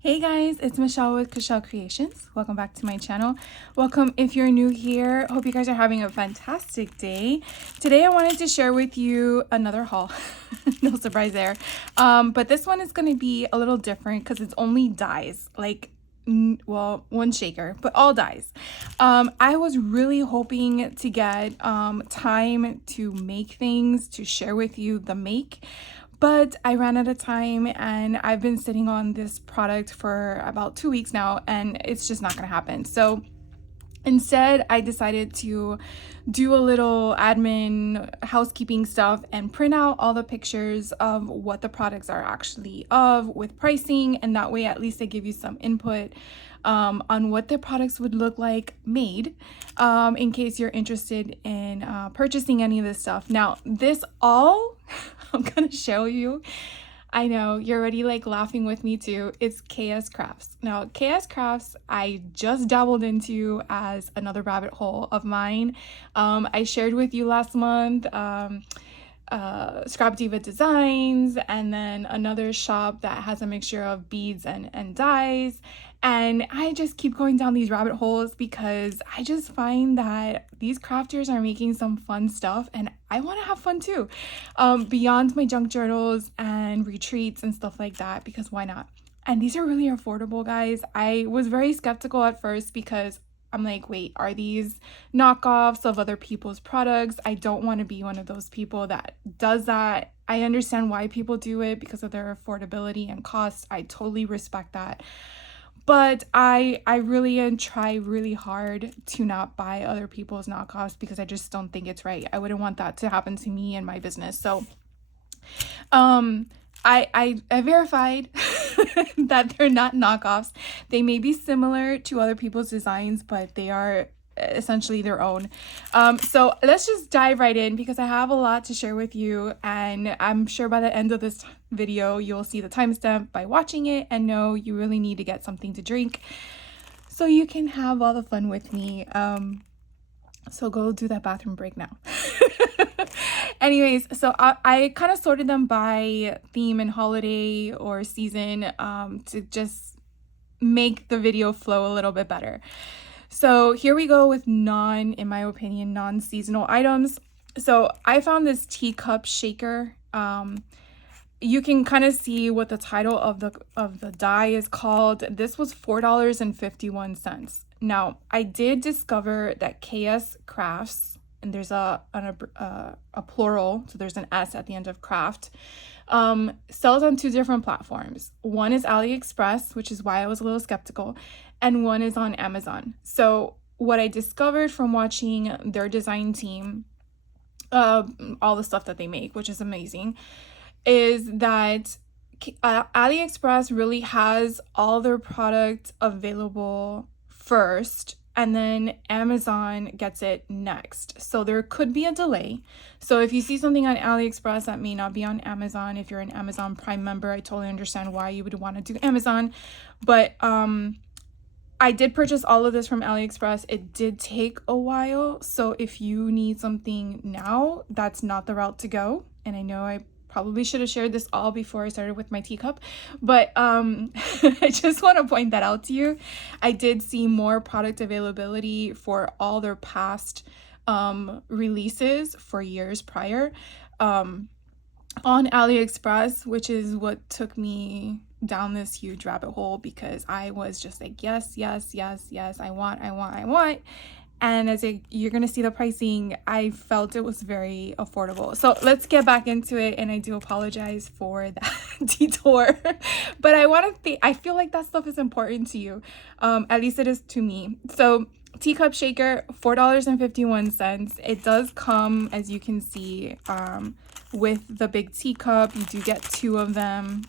Hey guys, it's Michelle with Creations. Welcome back to my channel. Welcome if you're new here. Hope you guys are having a fantastic day. Today I wanted to share with you another haul. No surprise there. But this one is going to be a little different because it's only dies. Well, one shaker, but all dies. I was really hoping to get time to make things, to share with you the make. But I ran out of time and I've been sitting on this product for about 2 weeks now and it's just not gonna happen. So instead, I decided to do a little admin housekeeping stuff and print out all the pictures of what the products are actually of with pricing, and that way at least I give you some input on what the products would look like made in case you're interested in purchasing any of this stuff. Now, this all I'm gonna show you, I know you're already like laughing with me too. It's KSCrafts. Now, KSCrafts, I just dabbled into as another rabbit hole of mine. I shared with you last month Scrap Diva Designs, and then another shop that has a mixture of beads and dyes. And I just keep going down these rabbit holes because I just find that these crafters are making some fun stuff and I want to have fun too, beyond my junk journals and retreats and stuff like that, because why not? And these are really affordable, guys. I was very skeptical at first because I'm like, wait, are these knockoffs of other people's products? I don't want to be one of those people that does that. I understand why people do it because of their affordability and cost. I totally respect that. But I really try really hard to not buy other people's knockoffs because I just don't think it's right. I wouldn't want that to happen to me and my business. So I verified that they're not knockoffs. They may be similar to other people's designs, but they are essentially their own. So let's just dive right in because I have a lot to share with you, and I'm sure by the end of this video you'll see the timestamp by watching it and know you really need to get something to drink so you can have all the fun with me. So go do that bathroom break now. Anyways, so I kind of sorted them by theme and holiday or season to just make the video flow a little bit better. So here we go with in my opinion, non-seasonal items. So I found this teacup shaker. You can kind of see what the title of the die is called. This was $4.51. Now, I did discover that KSCrafts, and there's a plural, so there's an S at the end of craft, sells on 2 different platforms. One is AliExpress, which is why I was a little skeptical, and one is on Amazon. So what I discovered from watching their design team, all the stuff that they make, which is amazing, is that AliExpress really has all their product available first, and then Amazon gets it next. So there could be a delay. So if you see something on AliExpress that may not be on Amazon, if you're an Amazon Prime member, I totally understand why you would want to do Amazon. But I did purchase all of this from AliExpress. It did take a while. So if you need something now, that's not the route to go. And I know I probably should have shared this all before I started with my teacup, but I just want to point that out to you. I did see more product availability for all their past releases for years prior on AliExpress, which is what took me down this huge rabbit hole because I was just like, yes, I want. And as you're going to see the pricing, I felt it was very affordable. So let's get back into it. And I do apologize for that detour. But I feel like that stuff is important to you. At least it is to me. So teacup shaker, $4.51. It does come, as you can see, with the big teacup. You do get 2 of them.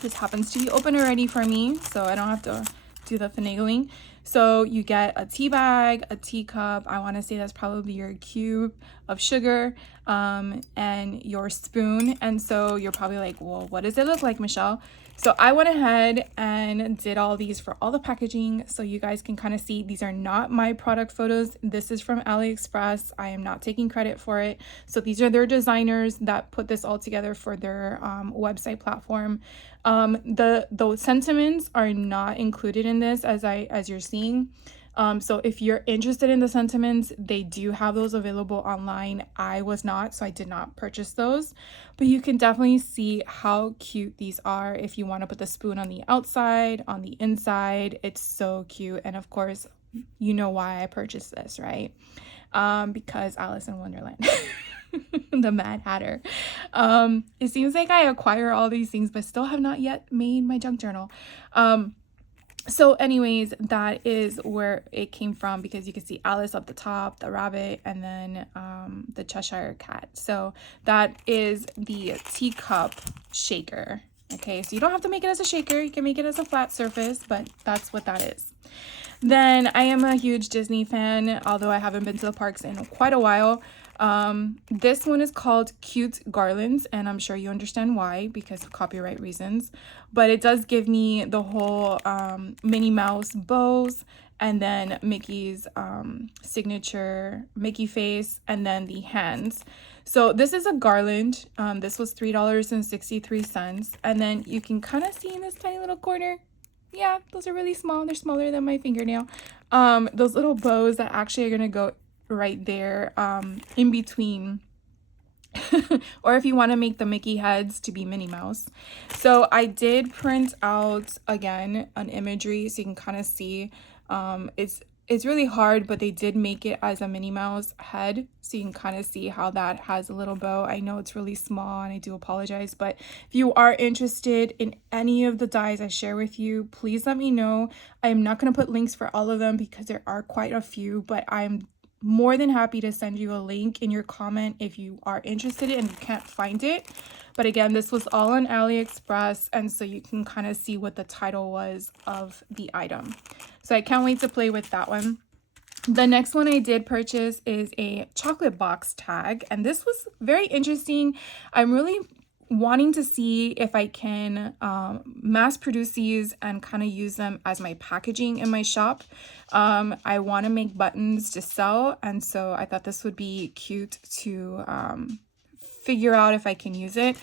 This happens to be open already for me, so I don't have to do the finagling. So you get a tea bag, a teacup, I want to say that's probably your cube of sugar, and your spoon. And so you're probably like, well, what does it look like, Michelle? So I went ahead and did all these for all the packaging, so you guys can kind of see these are not my product photos. This is from AliExpress. I am not taking credit for it. So these are their designers that put this all together for their website platform. The sentiments are not included in this, as you're seeing. So if you're interested in the sentiments, they do have those available online. I was not, so I did not purchase those, but you can definitely see how cute these are. If you want to put the spoon on the outside, on the inside, it's so cute. And of course, you know why I purchased this, right? Because Alice in Wonderland. The Mad Hatter. It seems like I acquire all these things, but still have not yet made my junk journal. So anyways, that is where it came from, because you can see Alice up the top, the rabbit, and then the Cheshire Cat. So that is the teacup shaker. Okay, so you don't have to make it as a shaker. You can make it as a flat surface, but that's what that is. Then I am a huge Disney fan, although I haven't been to the parks in quite a while. This one is called Cute Garlands, and I'm sure you understand why, because of copyright reasons. But it does give me the whole Minnie Mouse bows, and then Mickey's signature Mickey face, and then the hands. So this is a garland. This was $3.63, and then you can kind of see in this tiny little corner. Yeah, those are really small. They're smaller than my fingernail. Those little bows that actually are gonna go right there, in between. Or if you want to make the Mickey heads to be Minnie Mouse. So I did print out again an imagery so you can kind of see. It's really hard, but they did make it as a Minnie Mouse head, so you can kind of see how that has a little bow. I know it's really small and I do apologize, but if you are interested in any of the dies I share with you, please let me know. I am not going to put links for all of them because there are quite a few, but I'm more than happy to send you a link in your comment if you are interested and you can't find it. But again, this was all on AliExpress, and so you can kind of see what the title was of the item. So I can't wait to play with that one. The next one I did purchase is a chocolate box tag, and this was very interesting. I'm really wanting to see if I can mass produce these and kind of use them as my packaging in my shop. I want to make buttons to sell, and so I thought this would be cute to figure out if I can use it.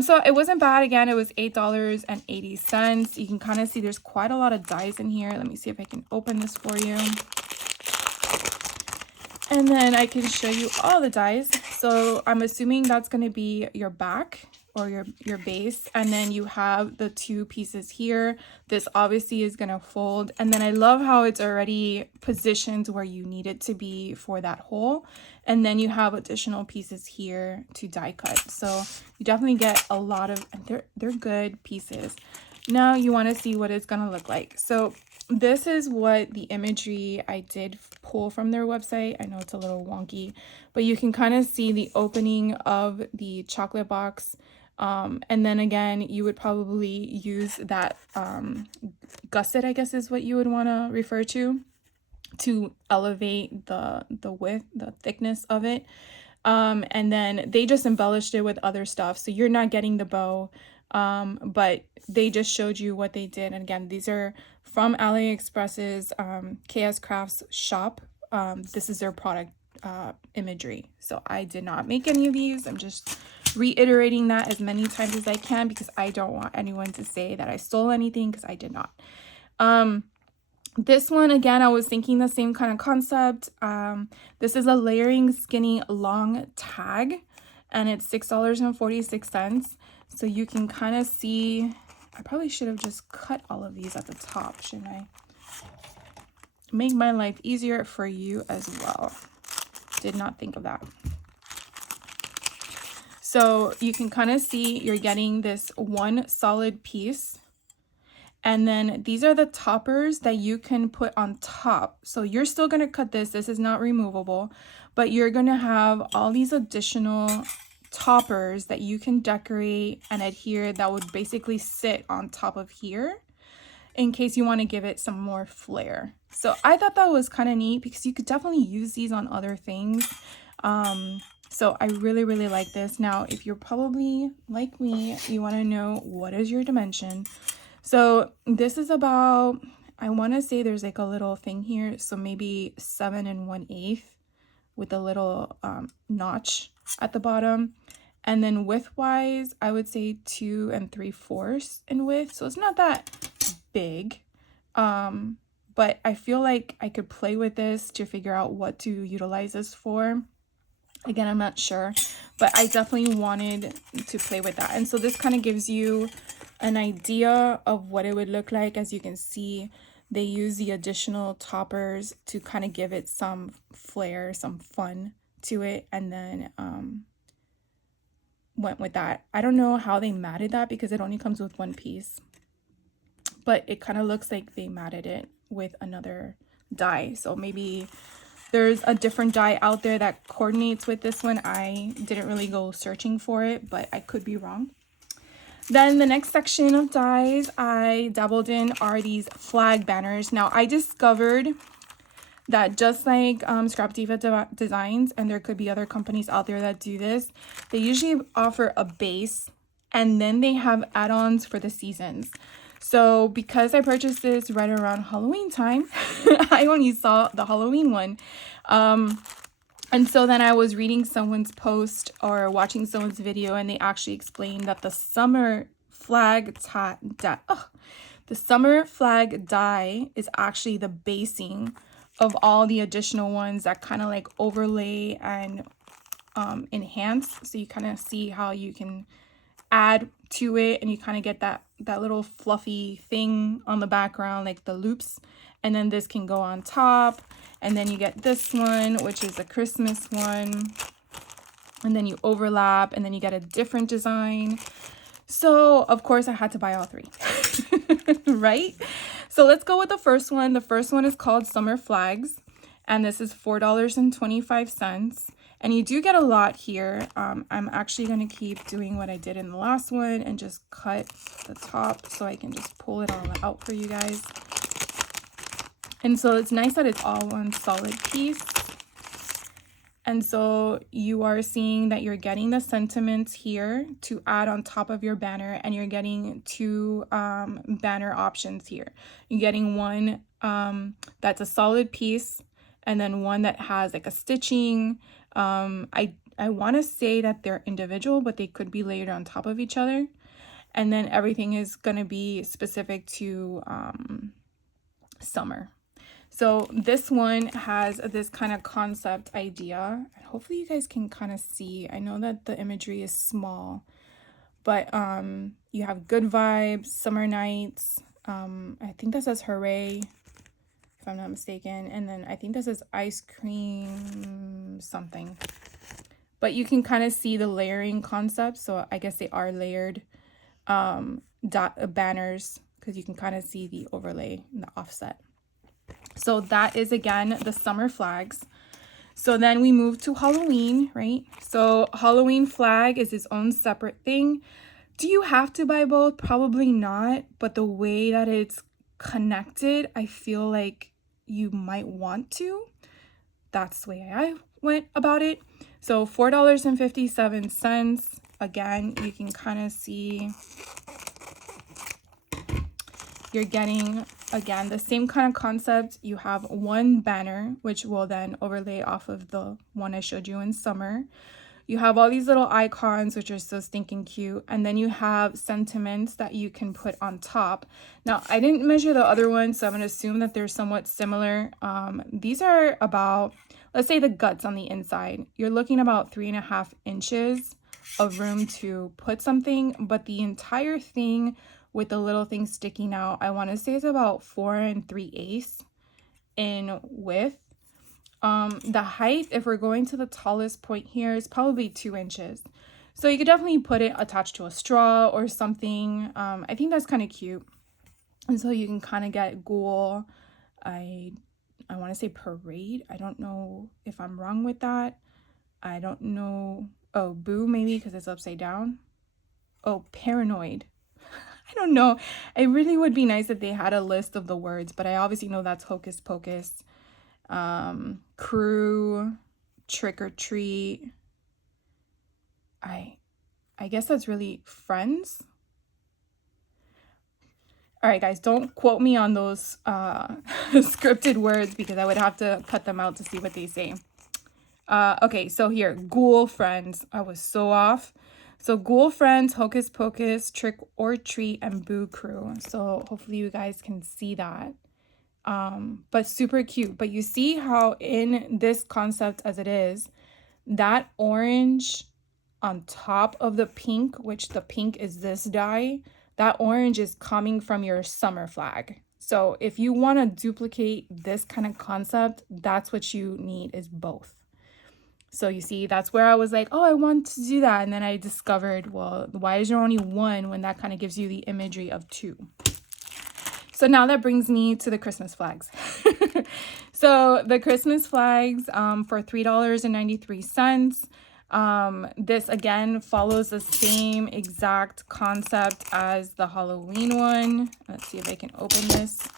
So it wasn't bad. Again, it was $8.80. You can kind of see there's quite a lot of dies in here. Let me see if I can open this for you. And then I can show you all the dies. So I'm assuming that's going to be your back or your base, and then you have the two pieces here. This obviously is going to fold, and then I love how it's already positioned where you need it to be for that hole, and then you have additional pieces here to die cut. So you definitely get a lot of, and they're good pieces. Now you want to see what it's going to look like. So this is what the imagery I did pull from their website. I know it's a little wonky, but you can kind of see the opening of the chocolate box. And then again, you would probably use that gusset, I guess is what you would want to refer to elevate the width, the thickness of it. And then they just embellished it with other stuff. So you're not getting the bow, but they just showed you what they did. And again, these are from AliExpress's KSCraft's shop. This is their product imagery. So I did not make any of these. I'm just reiterating that as many times as I can because I don't want anyone to say that I stole anything, because I did not. This one, again, I was thinking the same kind of concept. This is a layering skinny long tag, and it's $6.46. So you can kind of see, I probably should have just cut all of these at the top, shouldn't I? Make my life easier for you as well. Did not think of that. So you can kind of see you're getting this one solid piece. And then these are the toppers that you can put on top. So you're still going to cut this. This is not removable, but you're going to have all these additional toppers that you can decorate and adhere that would basically sit on top of here. in case you want to give it some more flair. So I thought that was kind of neat because you could definitely use these on other things. So I really, really like this. Now, if you're probably like me, you want to know what is your dimension. So this is about, I want to say there's like a little thing here. So maybe 7 1/8 with a little notch at the bottom. And then width wise, I would say 2 3/4 in width. So it's not that big. But I feel like I could play with this to figure out what to utilize this for. Again, I'm not sure, but I definitely wanted to play with that. And so this kind of gives you an idea of what it would look like. As you can see, they use the additional toppers to kind of give it some flair, some fun to it, and then went with that. I don't know how they matted that because it only comes with one piece, but it kind of looks like they matted it with another die. So maybe there's a different die out there that coordinates with this one. I didn't really go searching for it, but I could be wrong. Then the next section of dies I dabbled in are these flag banners. Now I discovered that just like Scrap Diva Designs, and there could be other companies out there that do this, they usually offer a base and then they have add-ons for the seasons. So because I purchased this right around Halloween time, I only saw the Halloween one. And so then I was reading someone's post or watching someone's video, and they actually explained that the summer flag die is actually the basing of all the additional ones that kind of like overlay and enhance. So you kind of see how you can add to it, and you kind of get that little fluffy thing on the background, like the loops, and then this can go on top, and then you get this one, which is a Christmas one, and then you overlap, and then you get a different design. So of course I had to buy all three. Right? So let's go with the first one. The first one is called Summer Flags, and this is $4.25. And you do get a lot here. I'm actually going to keep doing what I did in the last one and just cut the top so I can just pull it all out for you guys. And so it's nice that it's all one solid piece. And so you are seeing that you're getting the sentiments here to add on top of your banner, and you're getting two banner options here. You're getting one that's a solid piece, and then one that has like a stitching. I want to say that they're individual, but they could be layered on top of each other. And then everything is going to be specific to summer. So this one has this kind of concept idea. Hopefully you guys can kind of see. I know that the imagery is small, but you have good vibes, summer nights. I think that says hooray, if I'm not mistaken. And then I think this is ice cream something. But you can kind of see the layering concept. So I guess they are layered banners, because you can kind of see the overlay and the offset. So that is, again, the summer flags. So then we move to Halloween, right? So Halloween flag is its own separate thing. Do you have to buy both? Probably not. But the way that it's connected, I feel like you might want to. That's the way I went about it. So $4.57. Again, you can kind of see you're getting, again, the same kind of concept. You have one banner, which will then overlay off of the one I showed you in summer. You have all these little icons, which are so stinking cute. And then you have sentiments that you can put on top. Now, I didn't measure the other ones, so I'm going to assume that they're somewhat similar. These are about, let's say the guts on the inside. You're looking about 3.5 inches of room to put something, but the entire thing with the little thing sticking out, I want to say it's about 4 3/8 in width. The height, if we're going to the tallest point here, is probably 2 inches. So you could definitely put it attached to a straw or something. I think that's kind of cute. And so you can kind of get ghoul. I want to say parade. I don't know if I'm wrong with that. I don't know. Oh, boo, maybe because it's upside down. Oh, paranoid. I don't know. It really would be nice if they had a list of the words, but I obviously know that's hocus pocus. Crew, trick or treat. I guess that's really friends. All right, guys, don't quote me on those scripted words because I would have to cut them out to see what they say. Okay, so here, ghoul friends. I was so off. So ghoul friends, hocus pocus, trick or treat, and boo crew. So hopefully you guys can see that. But super cute. But you see how in this concept as it is, that orange on top of the pink, which the pink is this dye, that orange is coming from your summer flag. So if you want to duplicate this kind of concept, that's what you need, is both. So you see, that's where I was like, oh, I want to do that. And then I discovered, well, why is there only one when that kind of gives you the imagery of two? So now that brings me to the Christmas flags. So the Christmas flags for $3.93. This again follows the same exact concept as the Halloween one. Let's see if I can open this.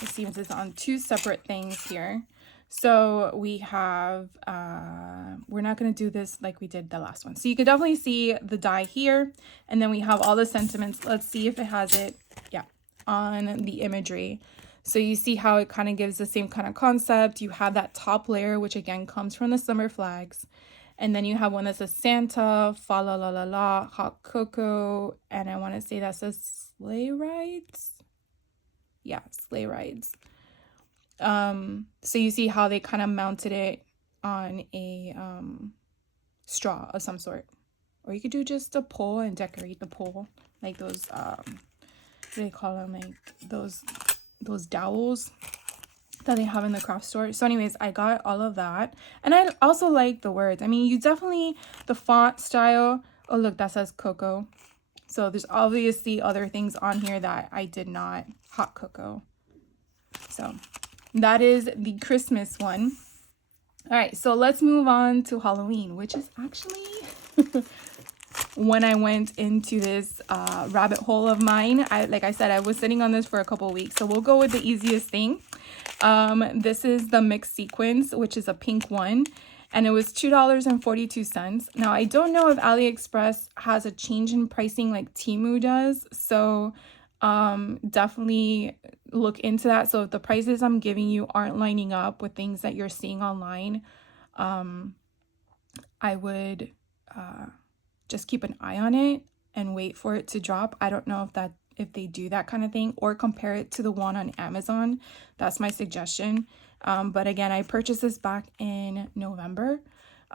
Let's see if it's on two separate things here. So we have, we're not going to do this like we did the last one. So you can definitely see the die here. And then we have all the sentiments. Let's see if it has it. Yeah, on the imagery. So you see how it kind of gives the same kind of concept. You have that top layer, which again comes from the summer flags. And then you have one that says Santa, fa la la la la, hot cocoa. And I want to say that says sleigh rides. Yeah, sleigh rides. So you see how they kind of mounted it on a straw of some sort, or you could do just a pole and decorate the pole like those what do they call them, like those dowels that they have in the craft store. So anyways, I got all of that, and I also like the words. I mean, you definitely, the font style, oh look, that says cocoa. So there's obviously other things on here that I did not. Hot cocoa. So that is the Christmas one. All right, so let's move on to Halloween, which is actually when I went into this rabbit hole of mine. Like I said, I was sitting on this for a couple of weeks, so we'll go with the easiest thing. This is the mixed sequins, which is a pink one, and it was $2.42. Now, I don't know if AliExpress has a change in pricing like Temu does, so definitely look into that. So if the prices I'm giving you aren't lining up with things that you're seeing online, I would just keep an eye on it and wait for it to drop. I don't know if they do that kind of thing, or compare it to the one on Amazon. That's my suggestion. But again, I purchased this back in November,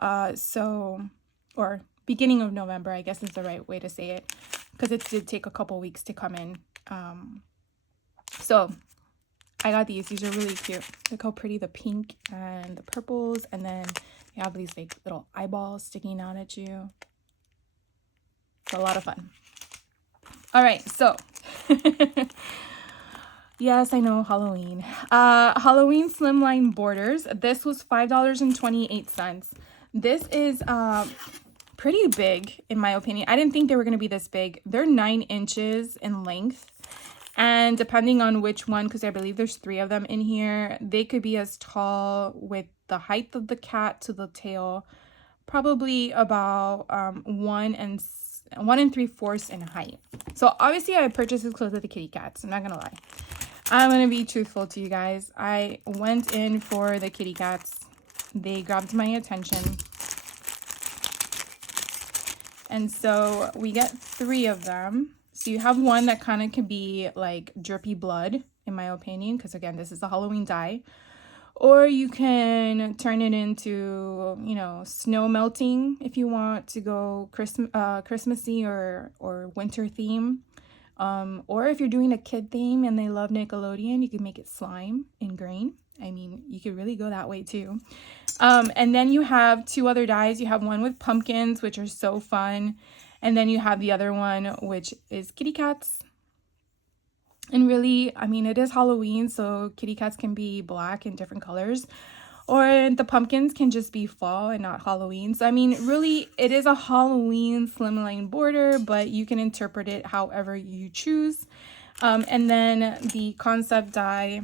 or beginning of November, I guess is the right way to say it, because it did take a couple weeks to come in. So I got these. These are really cute. Look how pretty the pink and the purples, and then you have these like little eyeballs sticking out at you. It's a lot of fun. All right, so yes, I know, Halloween. Halloween slimline borders. This was $5.28. This is pretty big in my opinion. I didn't think they were going to be this big. They're 9 inches in length, and depending on which one, because I believe there's 3 of them in here, they could be as tall with the height of the cat to the tail, probably about 1 3/4 in height. So obviously I purchased this clothes with the kitty cats. I'm not gonna lie. I'm gonna be truthful to you guys. I went in for the kitty cats. They grabbed my attention. And so we get 3 of them. So you have one that kind of could be like drippy blood, in my opinion, because again, this is the Halloween dye. Or you can turn it into, you know, snow melting if you want to go Christmassy or winter theme. Or if you're doing a kid theme and they love Nickelodeon, you can make it slime in green. I mean, you could really go that way too. And then you have 2 other dyes. You have one with pumpkins, which are so fun. And then you have the other one, which is kitty cats. And really, I mean, it is Halloween, so kitty cats can be black in different colors. Or the pumpkins can just be fall and not Halloween. So I mean, really, it is a Halloween slimline border, but you can interpret it however you choose. And then the concept die,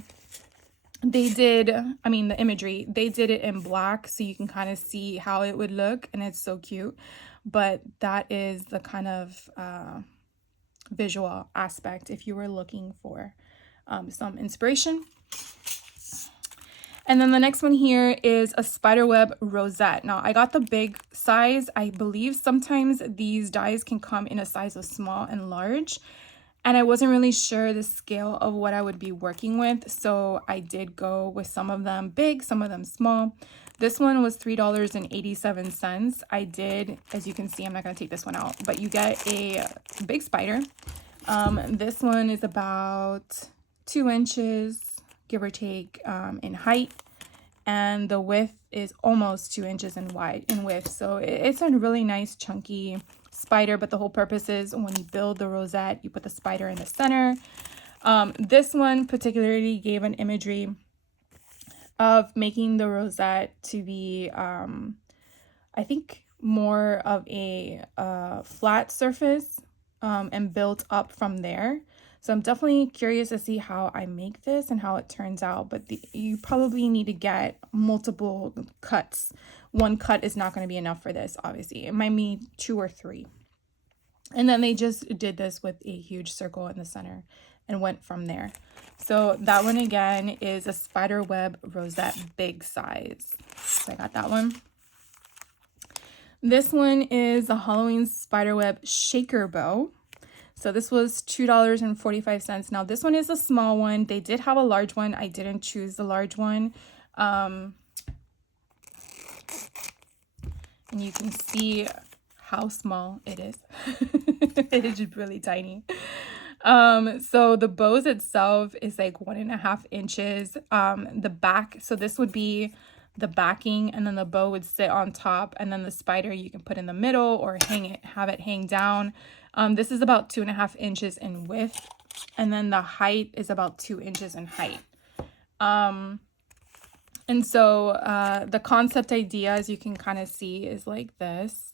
they did, I mean, the imagery, they did it in black so you can kind of see how it would look, and it's so cute. But that is the kind of visual aspect if you were looking for some inspiration. And then the next one here is a spiderweb rosette. Now I got the big size. I believe sometimes these dies can come in a size of small and large, and I wasn't really sure the scale of what I would be working with, so I did go with some of them big, some of them small. This one was $3.87. I did, as you can see, I'm not going to take this one out, but you get a big spider. This one is about 2 inches, give or take, in height, and the width is almost 2 inches in width. So it's a really nice chunky spider, but the whole purpose is when you build the rosette, you put the spider in the center. This one particularly gave an imagery of making the rosette to be, I think, more of a flat surface and built up from there. So I'm definitely curious to see how I make this and how it turns out, but you probably need to get multiple cuts. One cut is not going to be enough for this, obviously. It might be 2 or 3. And then they just did this with a huge circle in the center and went from there. So that one again is a spiderweb rosette big size. So I got that one. This one is a Halloween spiderweb shaker bow. So this was $2.45. Now this one is a small one. They did have a large one. I didn't choose the large one. And you can see how small it is. It is just really tiny. So the bows itself is like 1.5 inches. The back, so this would be the backing, and then the bow would sit on top, and then the spider you can put in the middle or have it hang down. This is about 2.5 inches in width, and then the height is about 2 inches in height. And so the concept idea, as you can kind of see, is like this.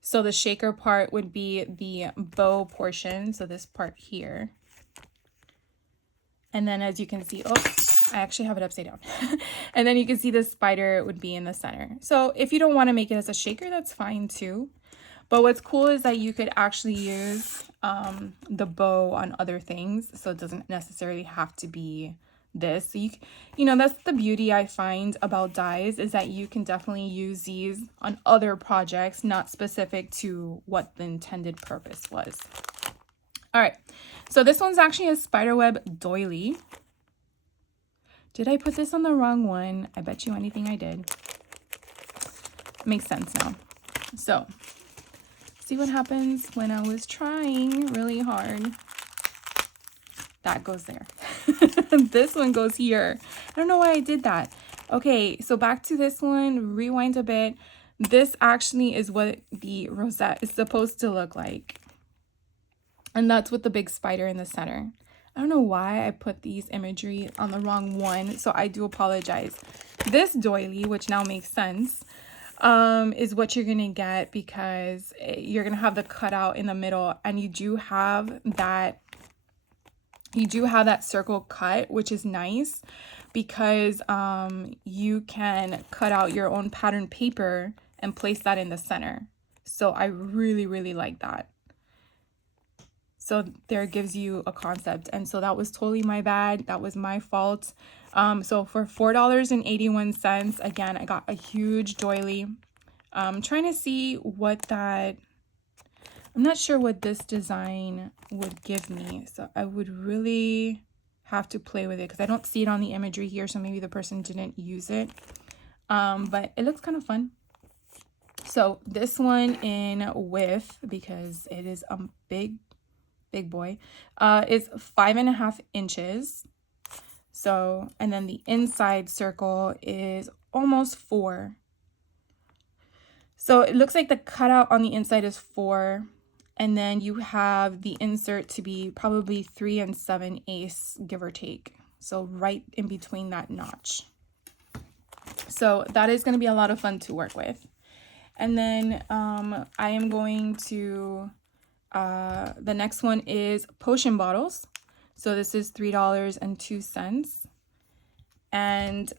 So the shaker part would be the bow portion, so this part here. And then as you can see, oh, I actually have it upside down. And then you can see the spider would be in the center. So if you don't want to make it as a shaker, that's fine too. But what's cool is that you could actually use the bow on other things. So it doesn't necessarily have to be this. So you know, that's the beauty I find about dies, is that you can definitely use these on other projects, not specific to what the intended purpose was. All right, so this one's actually a spiderweb doily. Did I put this on the wrong one? I bet you anything I did. Makes sense now. So see what happens when I was trying really hard. That goes there. This one goes here. I don't know why I did that. Okay, so back to this one, rewind a bit. This actually is what the rosette is supposed to look like. And that's with the big spider in the center. I don't know why I put these imagery on the wrong one, so I do apologize. This doily, which now makes sense, is what you're gonna get, because you're gonna have the cutout in the middle, and you do have that circle cut, which is nice because you can cut out your own pattern paper and place that in the center. So I really like that. So there it gives you a concept. And so that was totally my bad. That was my fault. So for $4.81, again, I got a huge doily. I'm trying to see what that, I'm not sure what this design would give me. So I would really have to play with it because I don't see it on the imagery here. So maybe the person didn't use it. But it looks kind of fun. So this one in width, because it is a big boy, is 5.5 inches. So, and then the inside circle is almost 4. So it looks like the cutout on the inside is 4, and then you have the insert to be probably 3 7/8, give or take. So right in between that notch. So that is going to be a lot of fun to work with. And then I am going to, the next one is potion bottles. So this is $3.02. And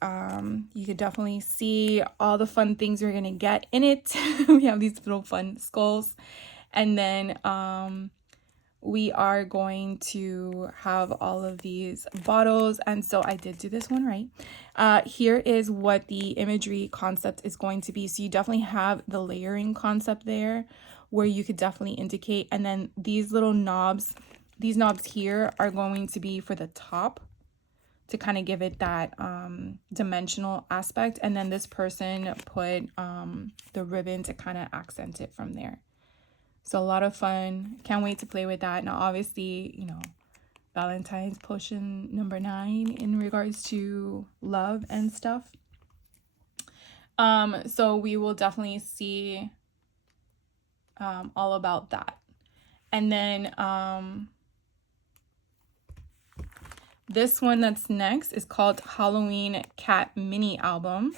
you can definitely see all the fun things we're going to get in it. We have these little fun skulls. And then we are going to have all of these bottles. And so I did do this one right. Here is what the imagery concept is going to be. So you definitely have the layering concept there where you could definitely indicate. And then these little knobs, these knobs here are going to be for the top to kind of give it that dimensional aspect. And then this person put the ribbon to kind of accent it from there. So a lot of fun. Can't wait to play with that. Now, obviously, you know, Valentine's potion number 9 in regards to love and stuff. So we will definitely see all about that. And then this one that's next is called Halloween Cat Mini Album.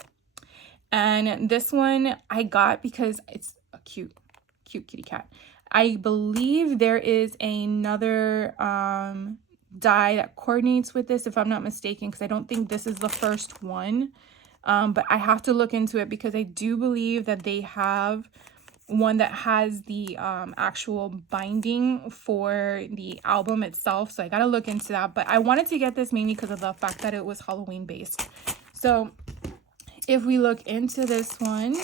And this one I got because it's a cute kitty cat. I believe there is another die that coordinates with this, if I'm not mistaken, because I don't think this is the first one. But I have to look into it because I do believe that they have one that has the actual binding for the album itself. So I gotta look into that. But I wanted to get this mainly because of the fact that it was Halloween based. So if we look into this one,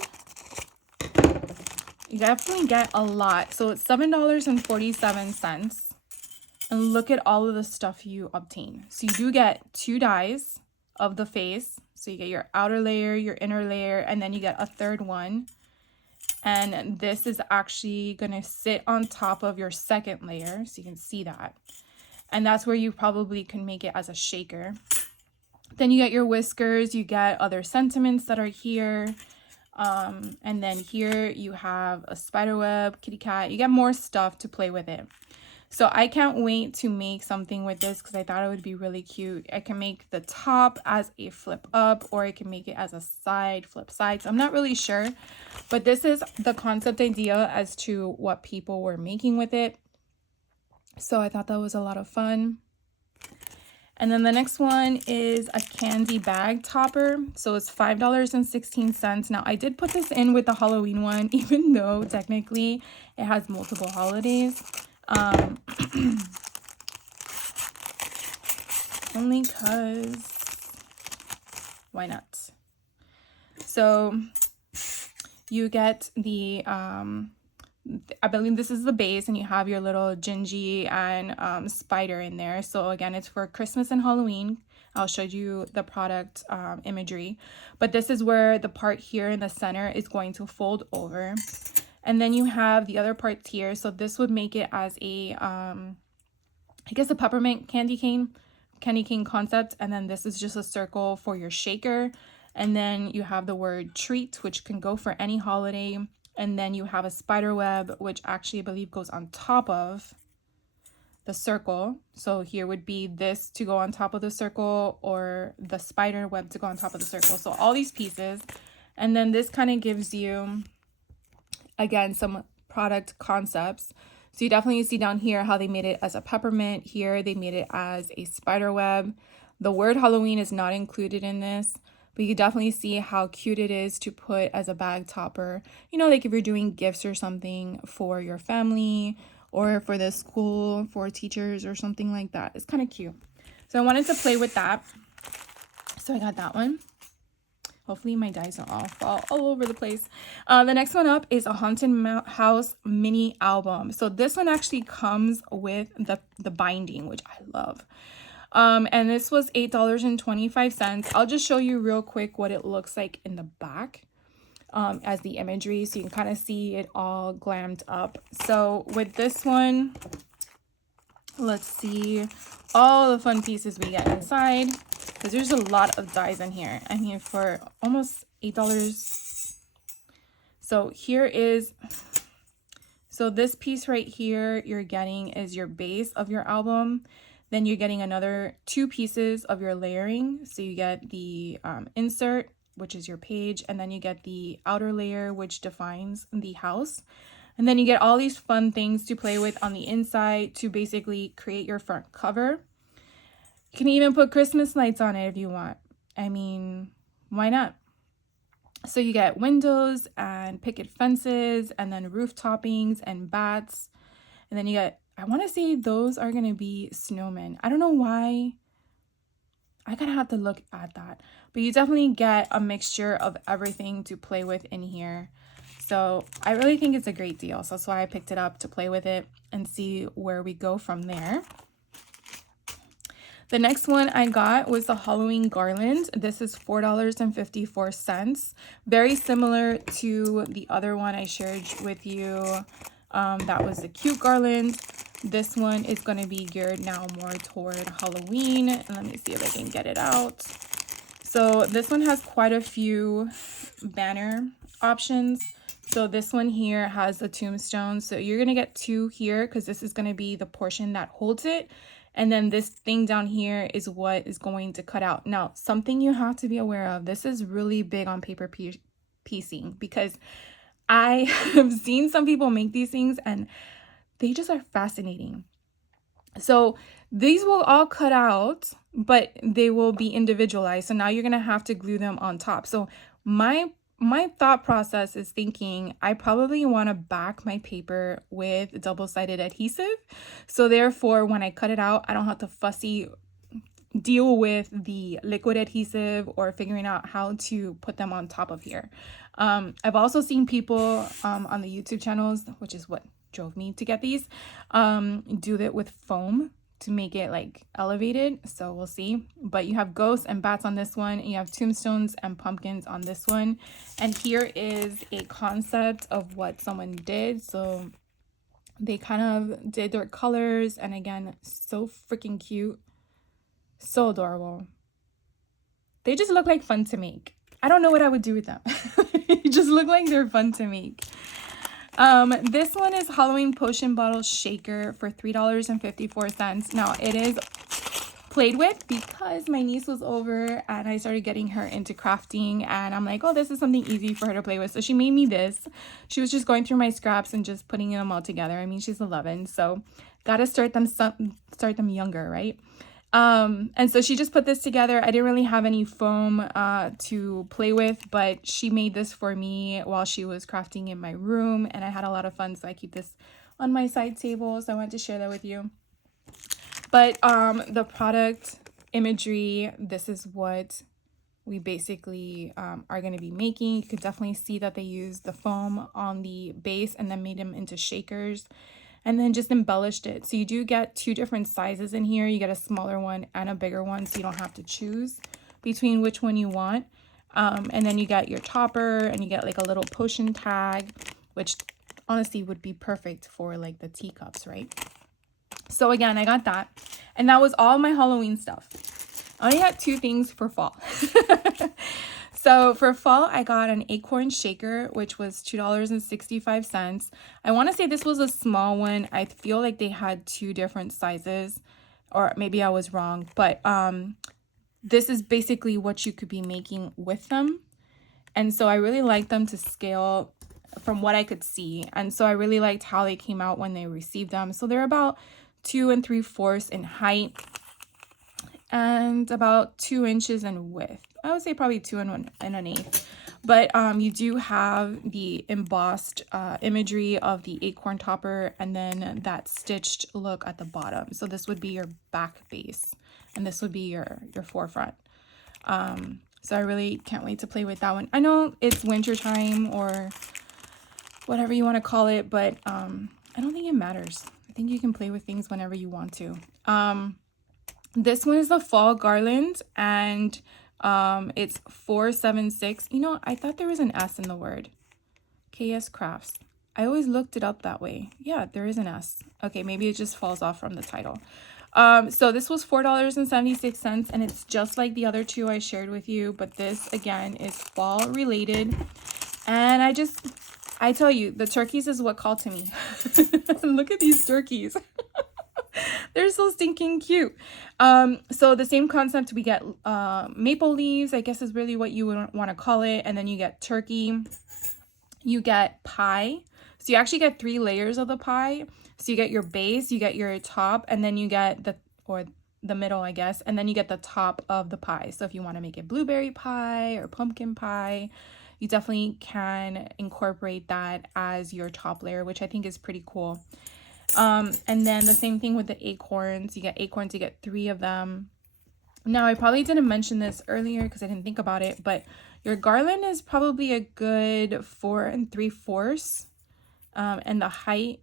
you definitely get a lot. So it's $7.47. And look at all of the stuff you obtain. So you do get 2 dies of the face. So you get your outer layer, your inner layer, and then you get a third one. And this is actually going to sit on top of your second layer. So you can see that. And that's where you probably can make it as a shaker. Then you get your whiskers. You get other sentiments that are here. And then here you have a spider web, kitty cat. You get more stuff to play with it. So I can't wait to make something with this because I thought it would be really cute. I can make the top as a flip up, or I can make it as a side, flip side. So I'm not really sure, but this is the concept idea as to what people were making with it. So I thought that was a lot of fun. And then the next one is a candy bag topper. So it's $5.16. Now I did put this in with the Halloween one, even though technically it has multiple holidays. Only because why not? So you get the I believe this is the base, and you have your little Gingy and spider in there. So again, it's for Christmas and Halloween. I'll show you the product imagery, but this is where the part here in the center is going to fold over. And then you have the other parts here. So this would make it as a, I guess a peppermint candy cane concept. And then this is just a circle for your shaker. And then you have the word treat, which can go for any holiday. And then you have a spider web, which actually I believe goes on top of the circle. So here would be this to go on top of the circle, or the spider web to go on top of the circle. So all these pieces. And then this kind of gives you, again, some product concepts. So you definitely see down here how they made it as a peppermint. Here they made it as a spider web. The word Halloween is not included in this, but you can definitely see how cute it is to put as a bag topper. You know, like if you're doing gifts or something for your family or for the school, for teachers or something like that. It's kind of cute. So I wanted to play with that. So I got that one. Hopefully my dies don't all fall all over the place. The next one up is a Haunted House mini album. So this one actually comes with the binding, which I love. And this was $8.25. I'll just show you real quick what it looks like in the back as the imagery, so you can kind of see it all glammed up. So with this one, let's see all the fun pieces we get inside, because there's a lot of dies in here. I mean, for almost $8. So here is, so this piece right here you're getting is your base of your album. Then you're getting another 2 pieces of your layering. So you get the insert which is your page, and then you get the outer layer, which defines the house. And then you get all these fun things to play with on the inside to basically create your front cover. You can even put Christmas lights on it if you want. I mean, why not? So you get windows and picket fences and then roof toppings and bats. And then you get, I want to say those are going to be snowmen. I don't know why. I gotta have to look at that. But you definitely get a mixture of everything to play with in here. So I really think it's a great deal. So that's why I picked it up to play with it and see where we go from there. The next one I got was the Halloween garland. This is $4.54. Very similar to the other one I shared with you. That was the cute garland. This one is going to be geared now more toward Halloween. And let me see if I can get it out. So this one has quite a few banner options. So this one here has the tombstone. So you're going to get two here because this is going to be the portion that holds it. And then this thing down here is what is going to cut out. Now, something you have to be aware of, this is really big on paper piecing because I have seen some people make these things and they just are fascinating. So these will all cut out, but they will be individualized. So now you're going to have to glue them on top. So my thought process is thinking I probably want to back my paper with double-sided adhesive. So therefore, when I cut it out, I don't have to fussy deal with the liquid adhesive or figuring out how to put them on top of here. I've also seen people on the YouTube channels, which is what drove me to get these, do it with foam to make it like elevated. So we'll see. But you have ghosts and bats on this one, and you have tombstones and pumpkins on this one. And here is a concept of what someone did. So they kind of did their colors, and again, so freaking cute, so adorable. They just look like fun to make. I don't know what I would do with them. They just look like they're fun to make. This one is Halloween potion bottle shaker for $3.54. Now it is played with because my niece was over and I started getting her into crafting, and I'm like, oh, this is something easy for her to play with. So she made me this. She was just going through my scraps and just putting them all together. I mean, she's 11, so gotta start them younger, right? And so she just put this together. I didn't really have any foam to play with, but she made this for me while she was crafting in my room, and I had a lot of fun, so I keep this on my side table. So I wanted to share that with you. But the product imagery, this is what we basically are going to be making. You could definitely see that they used the foam on the base and then made them into shakers, and then just embellished it. So you do get two different sizes in here. You get a smaller one and a bigger one, so you don't have to choose between which one you want. And then you get your topper, and you get like a little potion tag, which honestly would be perfect for like the teacups, right? So again, I got that. And that was all my Halloween stuff. I only got two things for fall. So for fall, I got an acorn shaker, which was $2.65. I want to say this was a small one. I feel like they had two different sizes, or maybe I was wrong. But this is basically what you could be making with them. And so I really liked them to scale from what I could see. And so I really liked how they came out when they received them. So they're about 2 3/4 in height and about 2 inches in width. I would say probably 2 1/8. But you do have the embossed imagery of the acorn topper, and then that stitched look at the bottom. So this would be your back base, and this would be your forefront. So I really can't wait to play with that one. I know it's winter time or whatever you want to call it, but I don't think it matters. I think you can play with things whenever you want to. This one is the fall garland, and it's $4.76. You know, I thought there was an S in the word. KSCrafts. I always looked it up that way. Yeah, there is an S. Okay, maybe it just falls off from the title. So this was $4.76, and it's just like the other two I shared with you, but this again is fall related. And I tell you, the turkeys is what called to me. Look at these turkeys. They're so stinking cute. So the same concept, we get maple leaves, I guess is really what you would want to call it. And then you get turkey, you get pie. So you actually get 3 layers of the pie. So you get your base, you get your top, and then you get the middle, I guess, and then you get the top of the pie. So if you want to make it blueberry pie or pumpkin pie, you definitely can incorporate that as your top layer, which I think is pretty cool. And then the same thing with the acorns. You get acorns, you get 3 of them. Now, I probably didn't mention this earlier because I didn't think about it, but your garland is probably a good 4 3/4. And the height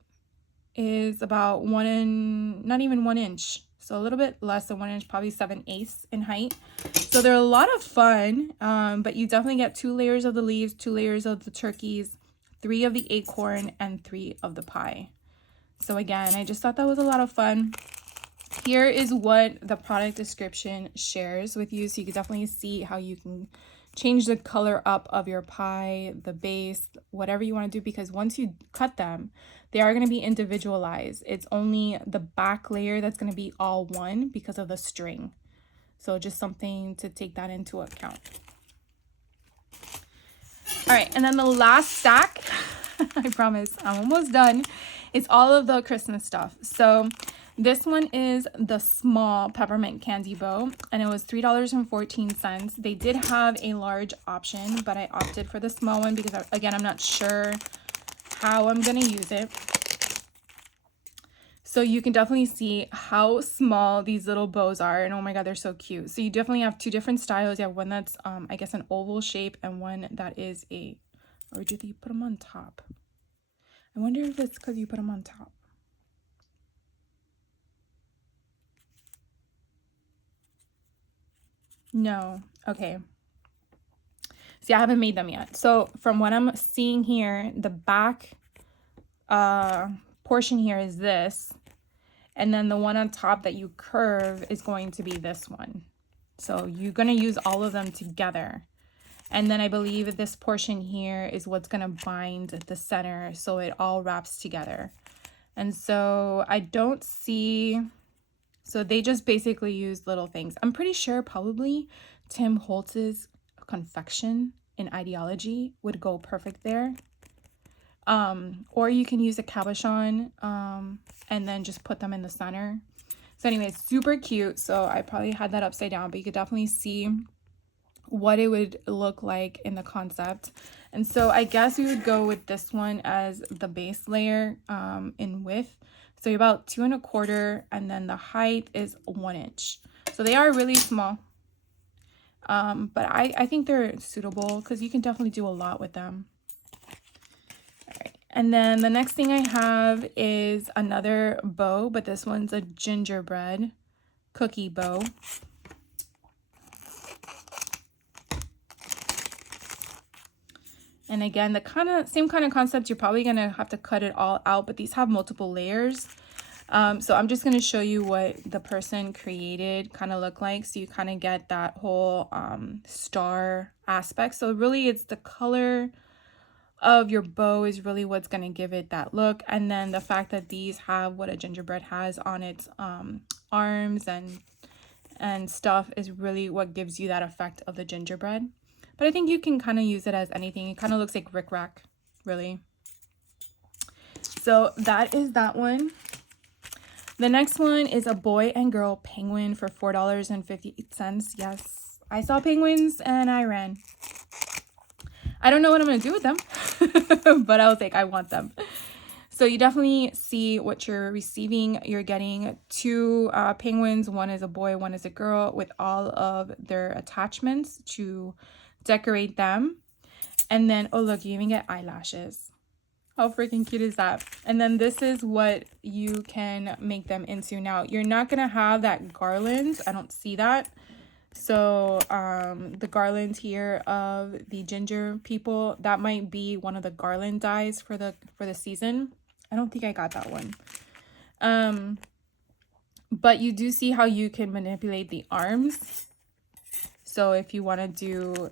is about not even 1 inch. So a little bit less than 1 inch, probably 7/8 in height. So they're a lot of fun, but you definitely get 2 layers of the leaves, 2 layers of the turkeys, 3 of the acorn, and 3 of the pie. So again, I just thought that was a lot of fun. Here is what the product description shares with you. So you can definitely see how you can change the color up of your pie, the base, whatever you want to do, because once you cut them, they are going to be individualized. It's only the back layer that's going to be all one because of the string. So just something to take that into account. All right, and then the last stack, I promise I'm almost done. It's all of the Christmas stuff. So this one is the small peppermint candy bow, and it was $3.14. They did have a large option, but I opted for the small one because, again, I'm not sure how I'm going to use it. So you can definitely see how small these little bows are, and oh my god, they're so cute. So you definitely have 2 different styles. You have one that's, I guess, an oval shape, and one that is or did you put them on top? I wonder if it's because you put them on top. No. Okay. See, I haven't made them yet. So from what I'm seeing here, the back portion here is this. And then the one on top that you curve is going to be this one. So you're going to use all of them together. And then I believe this portion here is what's going to bind the center so it all wraps together. And so I don't see... So they just basically use little things. I'm pretty sure probably Tim Holtz's confection in Ideology would go perfect there. Or you can use a cabochon and then just put them in the center. So anyway, it's super cute. So I probably had that upside down, but you could definitely see what it would look like in the concept. And so I guess we would go with this one as the base layer in width. So you're about 2 1/4, and then the height is 1 inch. So they are really small. But I think they're suitable because you can definitely do a lot with them. All right. And then the next thing I have is another bow, but this one's a gingerbread cookie bow. And again, the same kind of concept. You're probably going to have to cut it all out, but these have multiple layers. So I'm just going to show you what the person created kind of look like. So you kind of get that whole star aspect. So really it's the color of your bow is really what's going to give it that look. And then the fact that these have what a gingerbread has on its arms and stuff is really what gives you that effect of the gingerbread. But I think you can kind of use it as anything. It kind of looks like rickrack, really. So that is that one. The next one is a boy and girl penguin for $4.58. Yes, I saw penguins and I ran. I don't know what I'm going to do with them, but I was like, I want them. So you definitely see what you're receiving. You're getting 2 penguins. One is a boy, one is a girl, with all of their attachments to decorate them. And then, oh look, you even get eyelashes. How freaking cute is that? And then this is what you can make them into. Now, you're not going to have that garland. I don't see that. So the garland here of the ginger people, that might be one of the garland dies for the season. I don't think I got that one. But you do see how you can manipulate the arms. So if you want to do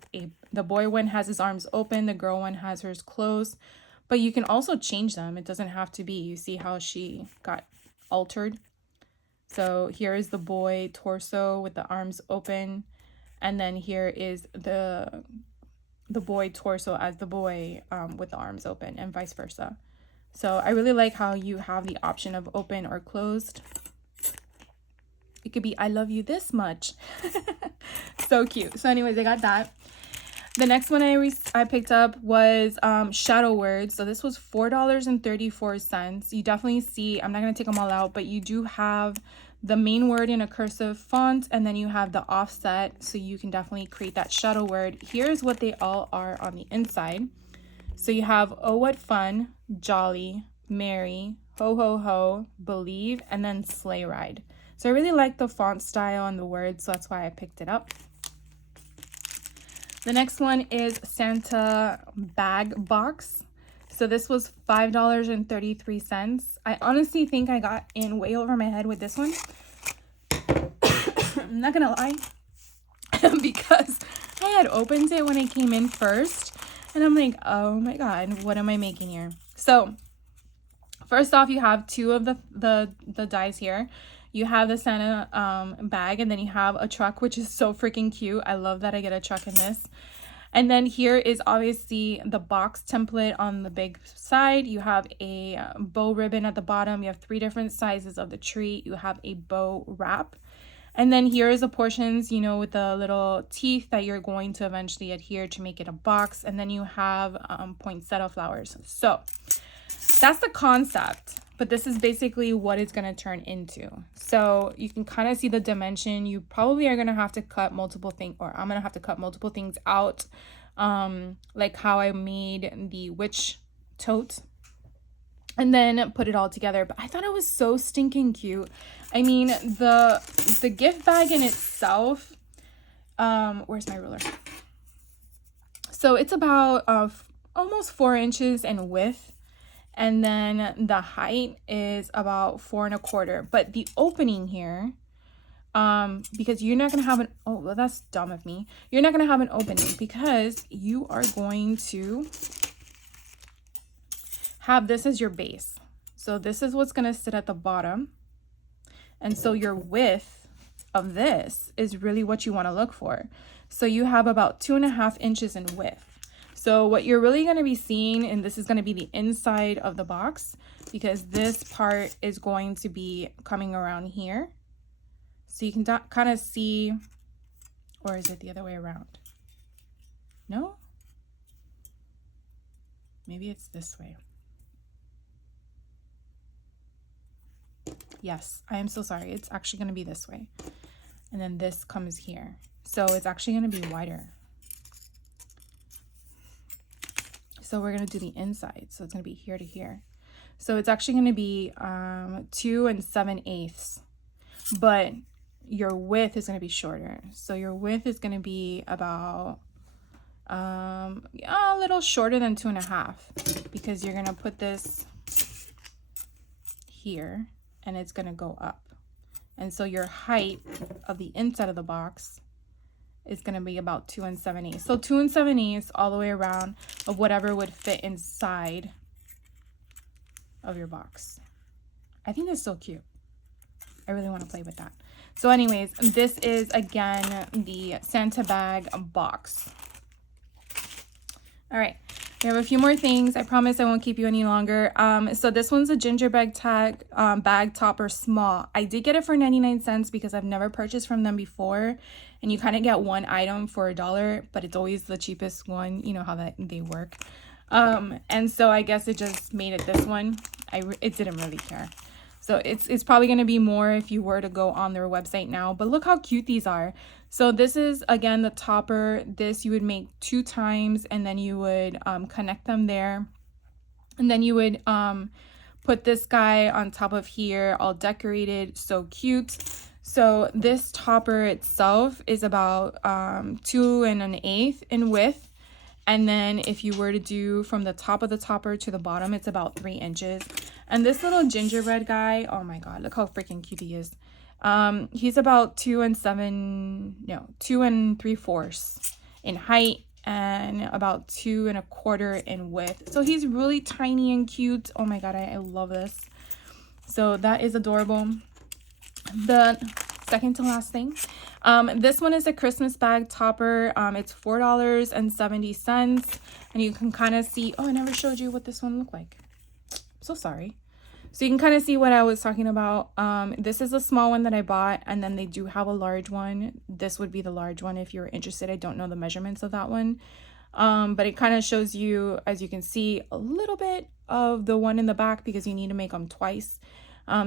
the boy one has his arms open, the girl one has hers closed, but you can also change them. It doesn't have to be. You see how she got altered. So here is the boy torso with the arms open, and then here is the boy torso as the boy with the arms open, and vice versa. So I really like how you have the option of open or closed. It could be I love you this much. So cute. So anyways, I got that. The next one I picked up was shadow words. So this was $4.34. You definitely see, I'm not going to take them all out, but you do have the main word in a cursive font, and then you have the offset, so you can definitely create that shadow word. Here's what they all are on the inside. So you have oh what fun, jolly, merry, ho ho ho, believe, and then sleigh ride. So I really like the font style and the words, so that's why I picked it up. The next one is Santa bag box. So this was $5.33. I honestly think I got in way over my head with this one. I'm not gonna lie, because I had opened it when I came in first, and I'm like, oh my god, what am I making here? So first off, you have two of the dies here. You have the Santa bag, and then you have a truck, which is so freaking cute. I love that I get a truck in this. And then here is obviously the box template on the big side. You have a bow ribbon at the bottom. You have 3 different sizes of the tree. You have a bow wrap. And then here is the portions, you know, with the little teeth that you're going to eventually adhere to make it a box. And then you have poinsettia flowers. So that's the concept. But this is basically what it's going to turn into. So you can kind of see the dimension. You probably are going to have to cut multiple things, or I'm going to have to cut multiple things out. Like how I made the witch tote, and then put it all together. But I thought it was so stinking cute. I mean, the gift bag in itself, where's my ruler? So it's about almost 4 inches in width. And then the height is about 4 1/4. But the opening here, because you're not going to have an, oh, well, that's dumb of me. You're not going to have an opening because you are going to have this as your base. So this is what's going to sit at the bottom. And so your width of this is really what you want to look for. So you have about 2.5 inches in width. So what you're really going to be seeing, and this is going to be the inside of the box, because this part is going to be coming around here. So you can kind of see, or is it the other way around? No? Maybe it's this way. Yes, I am so sorry. It's actually going to be this way. And then this comes here. So it's actually going to be wider. So we're going to do the inside. So it's going to be here to here. So it's actually going to be 2 7/8. But your width is going to be shorter. So your width is going to be about a little shorter than 2.5, because you're going to put this here and it's going to go up. And so your height of the inside of the box is going to be about 2 7/8. So 2 7/8 all the way around of whatever would fit inside of your box. I think that's so cute. I really want to play with that. So anyways, this is again the Santa bag box. All right, we have a few more things. I promise I won't keep you any longer. So this one's a gingerbread bag topper small. I did get it for 99 cents because I've never purchased from them before. And you kind of get one item for $1, but it's always the cheapest one. You know how that they work. And so I guess it just made it this one. It didn't really care. So it's probably going to be more if you were to go on their website now. But look how cute these are. So this is, again, the topper. This you would make 2 times, and then you would connect them there. And then you would put this guy on top of here, all decorated. So cute. So this topper itself is about 2 1/8 in width. And then if you were to do from the top of the topper to the bottom, it's about 3 inches. And this little gingerbread guy, oh my god, look how freaking cute he is. He's about 2 3/4 in height and about 2 1/4 in width. So he's really tiny and cute. Oh my god, I love this. So that is adorable. The second to last thing, this one is a Christmas bag topper. It's $4.70, and you can kind of see, oh, I never showed you what this one looked like. I'm so sorry. So you can kind of see what I was talking about. This is a small one that I bought, and then they do have a large one. This would be the large one if you're interested. I don't know the measurements of that one. But it kind of shows you, as you can see, a little bit of the one in the back because you need to make them twice.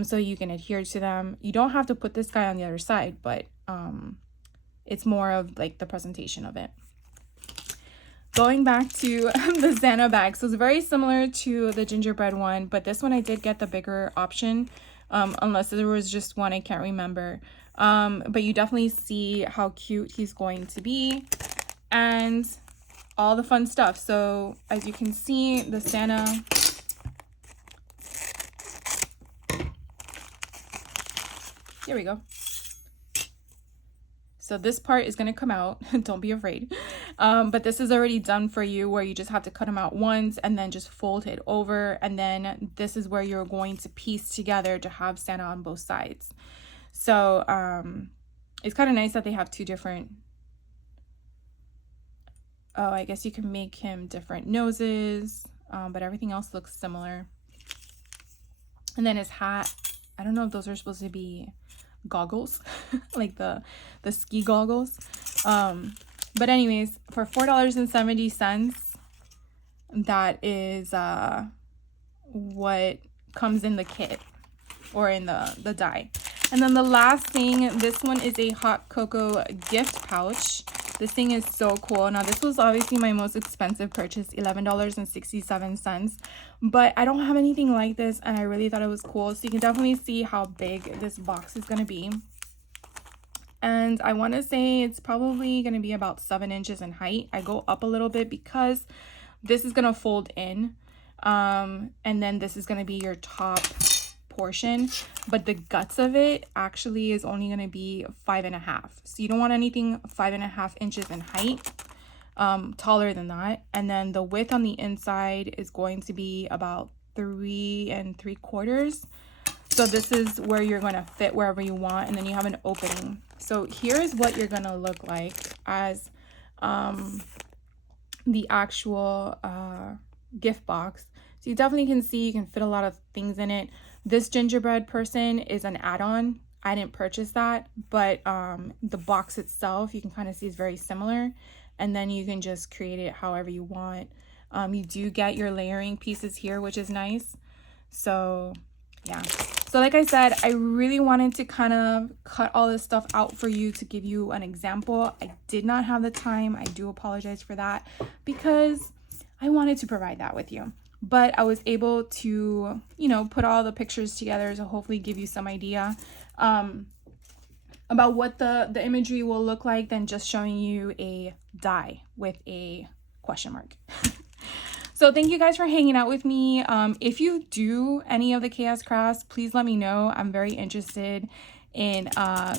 So you can adhere to them. You don't have to put this guy on the other side, but it's more of like the presentation of it. Going back to the Santa bag. So it's very similar to the gingerbread one, but this one I did get the bigger option, unless there was just one, I can't remember. But you definitely see how cute he's going to be and all the fun stuff. So as you can see, the Santa, here we go. So this part is going to come out. Don't be afraid. But this is already done for you, where you just have to cut them out once and then just fold it over. And then this is where you're going to piece together to have Santa on both sides. So it's kind of nice that they have two different. Oh, I guess you can make him different noses, but everything else looks similar. And then his hat, I don't know if those are supposed to be goggles, like the ski goggles. But anyways, for $4.70, that is what comes in the kit or in the die. And then the last thing, this one is a hot cocoa gift pouch. This thing is so cool. Now, this was obviously my most expensive purchase, $11.67. But I don't have anything like this, and I really thought it was cool. So you can definitely see how big this box is going to be. And I want to say it's probably going to be about 7 inches in height. I go up a little bit because this is going to fold in. And then this is going to be your top portion, but the guts of it actually is only going to be 5.5. So you don't want anything 5.5 inches in height, taller than that. And then the width on the inside is going to be about 3 3/4. So this is where you're going to fit wherever you want, and then you have an opening. So here's what you're going to look like as the actual gift box. So you definitely can see you can fit a lot of things in it. This gingerbread person is an add-on. I didn't purchase that, but the box itself, you can kind of see is very similar. And then you can just create it however you want. You do get your layering pieces here, which is nice. So yeah. So like I said, I really wanted to kind of cut all this stuff out for you to give you an example. I did not have the time. I do apologize for that because I wanted to provide that with you. But I was able to, you know, put all the pictures together to hopefully give you some idea about what the imagery will look like than just showing you a die with a question mark. So thank you guys for hanging out with me. If you do any of the KSCrafts, please let me know. I'm very interested in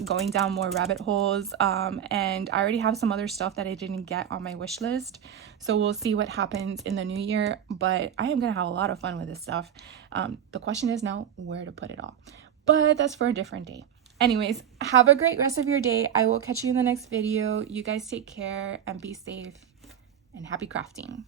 going down more rabbit holes. And I already have some other stuff that I didn't get on my wish list. So we'll see what happens in the new year. But I am going to have a lot of fun with this stuff. The question is now where to put it all. But that's for a different day. Anyways, have a great rest of your day. I will catch you in the next video. You guys take care and be safe and happy crafting.